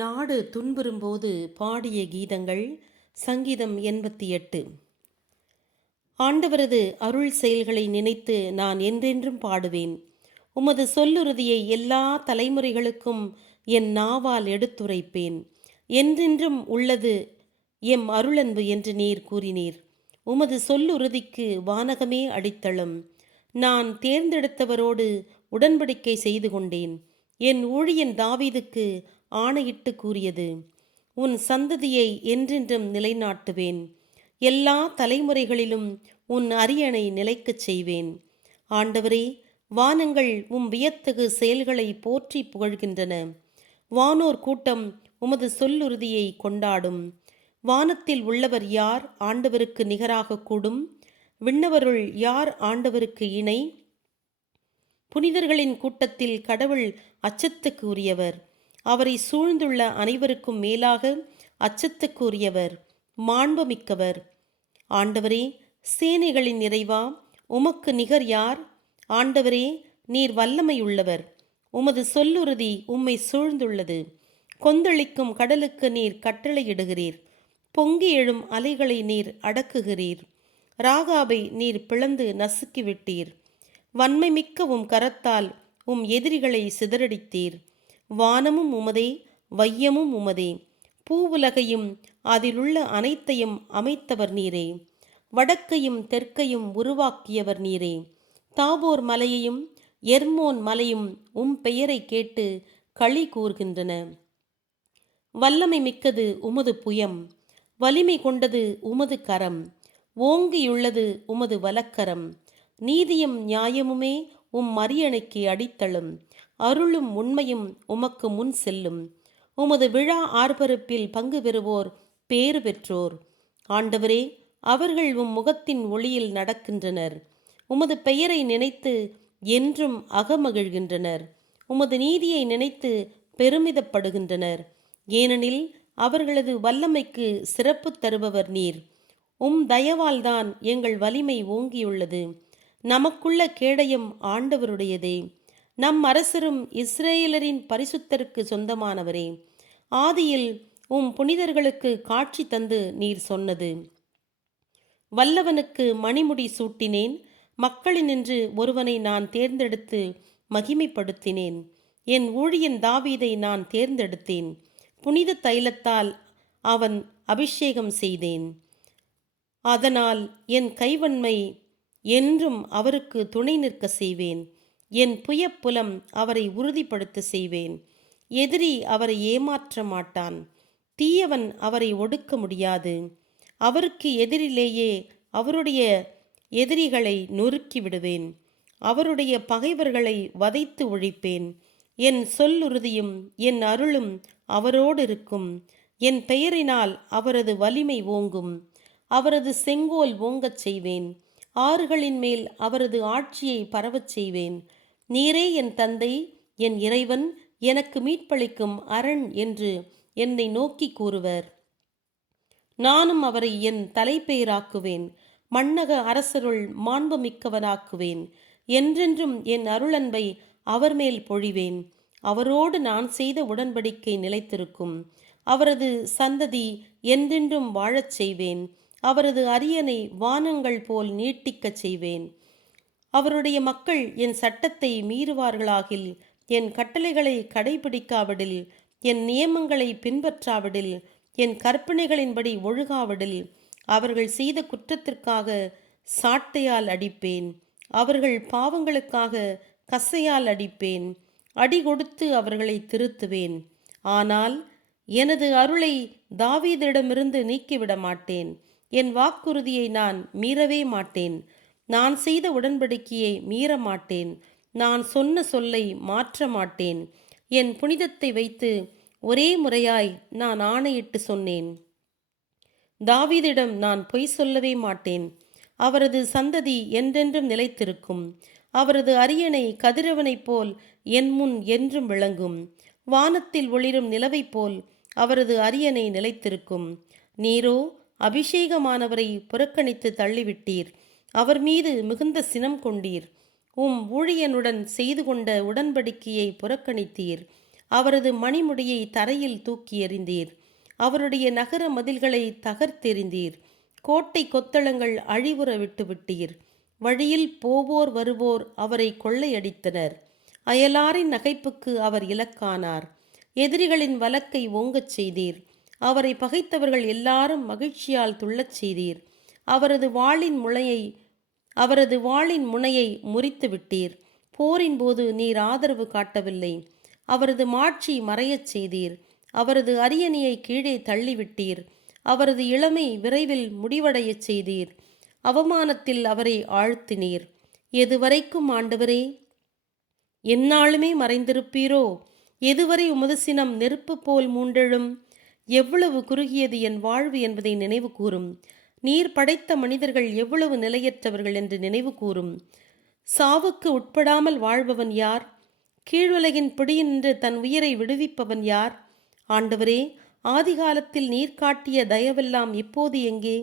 நாடு துன்புறும்போது பாடிய கீதங்கள். சங்கீதம் 88. ஆண்டவரது அருள் செயல்களை நினைத்து நான் என்றென்றும் பாடுவேன். உமது சொல்லுறுதியை எல்லா தலைமுறைகளுக்கும் என் நாவால் எடுத்துரைப்பேன். என்றென்றும் உள்ளது எம் அருளன்பு என்று நீர் கூறினீர். உமது சொல்லுறுதிக்கு வானகமே அடித்தளம். நான் தேர்ந்தெடுத்தவரோடு உடன்படிக்கை செய்து கொண்டேன். என் ஊழியன் தாவீதுக்கு ஆணையிட்டு கூறியது, உன் சந்ததியை என்றென்றும் நிலைநாட்டுவேன். எல்லா தலைமுறைகளிலும் உன் அரியணை நிலைக்கச் செய்வேன். ஆண்டவரே, வானங்கள் உம் வியத்தகு செயல்களை போற்றி புகழ்கின்றன. வானோர் கூட்டம் உமது சொல்லுறுதியை கொண்டாடும். வானத்தில் உள்ளவர் யார் ஆண்டவருக்கு நிகராக கூடும்? விண்ணவருள் யார் ஆண்டவருக்கு இணை? புனிதர்களின் கூட்டத்தில் கடவுள் அச்சத்துக்கு உரியவர். அவரை சூழ்ந்துள்ள அனைவருக்கும் மேலாக அச்சத்துக்கு உரியவர், மாண்புமிக்கவர். ஆண்டவரே, சேனைகளின் நிறைவா, உமக்கு நிகர் யார்? ஆண்டவரே, நீர் வல்லமையுள்ளவர். உமது சொல்லுறுதி உம்மை சூழ்ந்துள்ளது. கொந்தளிக்கும் கடலுக்கு நீர் கட்டளையிடுகிறீர். பொங்கி எழும் அலைகளை நீர் அடக்குகிறீர். ராகாபை நீர் பிளந்து நசுக்கிவிட்டீர். வன்மைமிக்க உம் கரத்தால் உம் எதிரிகளை சிதறடித்தீர். வானமும் உமதே, வையமும் உமதே. பூவுலகையும் அதிலுள்ள அனைத்தையும் அமைத்தவர் நீரே. வடக்கையும் தெற்கையும் உருவாக்கியவர் நீரே. தாபோர் மலையையும் எர்மோன் மலையும் உம் பெயரை கேட்டு களி கூர்கின்றன. வல்லமை மிக்கது உமது புயம், வலிமை கொண்டது உமது கரம், ஓங்கியுள்ளது உமது வலக்கரம். நீதியும் நியாயமுமே உம் அரியணைக்கு அடித்தளம். அருளும் உண்மையும் உமக்கு முன் செல்லும். உமது விழா ஆர்ப்பரிப்பில் பங்கு பெறுவோர் பேறு பெற்றோர். ஆண்டவரே, அவர்கள் உம் முகத்தின் ஒளியில் நடக்கின்றனர். உமது பெயரை நினைத்து என்றும் அகமகிழ்கின்றனர். உமது நீதியை நினைத்து பெருமிதப்படுகின்றனர். ஏனெனில் அவர்களது வல்லமைக்கு சிறப்பு தருபவர் நீர். உம் தயவால்தான் எங்கள் வலிமை ஓங்கியுள்ளது. நமக்குள்ள கேடயம் ஆண்டவருடையதே. நம் அரசரும் இஸ்ரேலரின் பரிசுத்தருக்கு சொந்தமானவரே. ஆதியில் உம் புனிதர்களுக்கு காட்சி தந்து நீர் சொன்னது, வல்லவனுக்கு மணிமுடி சூட்டினேன், மக்களினின்று ஒருவனை நான் தேர்ந்தெடுத்து மகிமைப்படுத்தினேன். என் ஊழியன் தாவீதை நான் தேர்ந்தெடுத்தேன். புனித தைலத்தால் அவன் அபிஷேகம் செய்தேன். அதனால் என் கைவன்மை என்றும் அவருக்கு துணை நிற்க செய்வேன். என் புயப்புலம் அவரை உறுதிப்படுத்த செய்வேன். எதிரி அவரை ஏமாற்ற மாட்டான். தீயவன் அவரை ஒடுக்க முடியாது. அவருக்கு எதிரிலேயே அவருடைய எதிரிகளை நொறுக்கி விடுவேன். அவருடைய பகைவர்களை வதைத்து ஒழிப்பேன். என் சொல்லுறுதியும் என் அருளும் அவரோடு இருக்கும். என் பெயரினால் அவரது வலிமை ஓங்கும். அவரது செங்கோல் ஓங்கச் செய்வேன். ஆறுகளின் மேல் அவரது ஆட்சியை பரவச் செய்வேன். நீரே என் தந்தை, என் இறைவன், எனக்கு மீட்பளிக்கும் அரண் என்று என்னை நோக்கி கூறுவர். நானும் அவரை என் தலைப்பெயராக்குவேன். மன்னக அரசருள் மாண்புமிக்கவனாக்குவேன். என்றென்றும் என் அருளன்பை அவர் மேல் பொழிவேன். அவரோடு நான் செய்த உடன்படிக்கை நிலைத்திருக்கும். அவரது சந்ததி என்றென்றும் வாழச் செய்வேன். அவரது அரியணை வானங்கள் போல் நீட்டிக்கச் செய்வேன். அவருடைய மக்கள் என் சட்டத்தை மீறுவார்களாகில், என் கட்டளைகளை கடைபிடிக்காவிடில், என் நியமங்களை பின்பற்றாவிடில், என் கற்பனைகளின்படி ஒழுகாவிடில், அவர்கள் செய்த குற்றத்திற்காக சாட்டையால் அடிப்பேன். அவர்கள் பாவங்களுக்காக கசையால் அடிப்பேன். அடி கொடுத்து அவர்களை திருத்துவேன். ஆனால் எனது அருளை தாவீதிடமிருந்து நீக்கிவிட மாட்டேன். என் வாக்குறுதியை நான் மீறவே மாட்டேன். நான் செய்த உடன்படிக்கையை மீற மாட்டேன். நான் சொன்ன சொல்லை மாற்ற மாட்டேன். என் புனிதத்தை வைத்து ஒரே முறையாய் நான் ஆணையிட்டு சொன்னேன். தாவீதிடம் நான் பொய் சொல்லவே மாட்டேன். அவரது சந்ததி என்றென்றும் நிலைத்திருக்கும். அவரது அரியணை கதிரவனைப் போல் என் முன் என்றும் விளங்கும். வானத்தில் ஒளிரும் நிலவைப் போல் அவரது அரியணை நிலைத்திருக்கும். நீரோ அபிஷேகமானவரை புறக்கணித்து தள்ளிவிட்டீர். அவர் மீது மிகுந்த சினம் கொண்டீர். ஊழியனுடன் செய்து கொண்ட உடன்படிக்கையை புறக்கணித்தீர். அவரது மணிமுடியை தரையில் தூக்கி எறிந்தீர். அவருடைய நகர மதில்களை தகர்த்தெறிந்தீர். கோட்டை கொத்தளங்கள் அழிவுற விட்டுவிட்டீர். வழியில் போவோர் வருவோர் அவரை கொள்ளையடித்தனர். அயலாரின் நகைப்புக்கு அவர் இலக்கானார். எதிரிகளின் வலக்கை ஓங்கச் செய்தீர். அவரை பகைத்தவர்கள் எல்லாரும் மகிழ்ச்சியால் துள்ளச் செய்தீர். அவரது வாளின் முனையை முறித்து விட்டீர். போரின் போது நீர் ஆதரவு காட்டவில்லை. அவரது மாட்சி மறையச் செய்தீர். அவரது அரியணையை கீழே தள்ளிவிட்டீர். அவரது இளமை விரைவில் முடிவடையச் செய்தீர். அவமானத்தில் அவரை ஆழ்த்தினீர். எதுவரைக்கும் ஆண்டவரே? எந்நாளுமே மறைந்திருப்பீரோ? எதுவரை உமது சினம் நெருப்பு போல் மூண்டெழும்? எவ்வளவு குறுகியது என் வாழ்வு என்பதை நினைவு கூறும். நீர் படைத்த மனிதர்கள் எவ்வளவு நிலையற்றவர்கள் என்று நினைவு கூறும். சாவுக்கு உட்படாமல் வாழ்பவன் யார்? கீழுலகின் பிடியினின்று தன் உயிரை விடுவிப்பவன் யார்? ஆண்டவரே, ஆதிகாலத்தில் நீர் காட்டிய தயவெல்லாம் இப்போது எங்கே?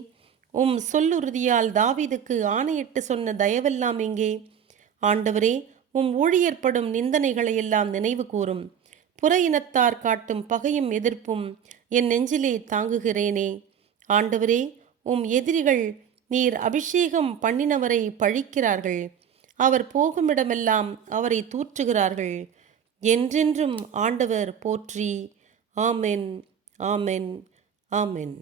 உம் சொல்லுறுதியால் தாவீதுக்கு ஆணையிட்டு சொன்ன தயவெல்லாம் எங்கே? ஆண்டவரே, உம் ஊழியற்படும் நிந்தனைகளையெல்லாம் நினைவு கூறும். புற இனத்தார் காட்டும் பகையும் எதிர்ப்பும் என் நெஞ்சிலே தாங்குகிறேனே. ஆண்டவரே, உம் எதிரிகள் நீர் அபிஷேகம் பண்ணினவரை பழிக்கிறார்கள். அவர் போகுமிடமெல்லாம் அவரை தூற்றுகிறார்கள். என்றென்றும் ஆண்டவர் போற்றி. ஆமென், ஆமென், ஆமென்.